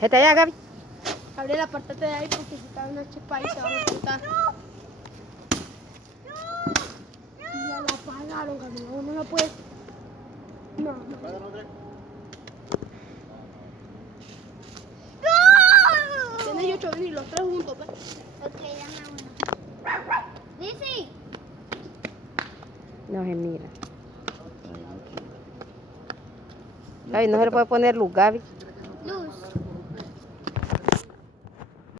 Vete allá, Gaby. Gabriela, apártate de ahí porque si está una chispa ahí se van a explotar. Ya la apagaron, Gabriela. No la puedes. No. Tiene 8 venir los tres juntos, pues. Ok, dame uno. Lizzy. No se mira. Gaby, no se le puede poner luz, Gaby.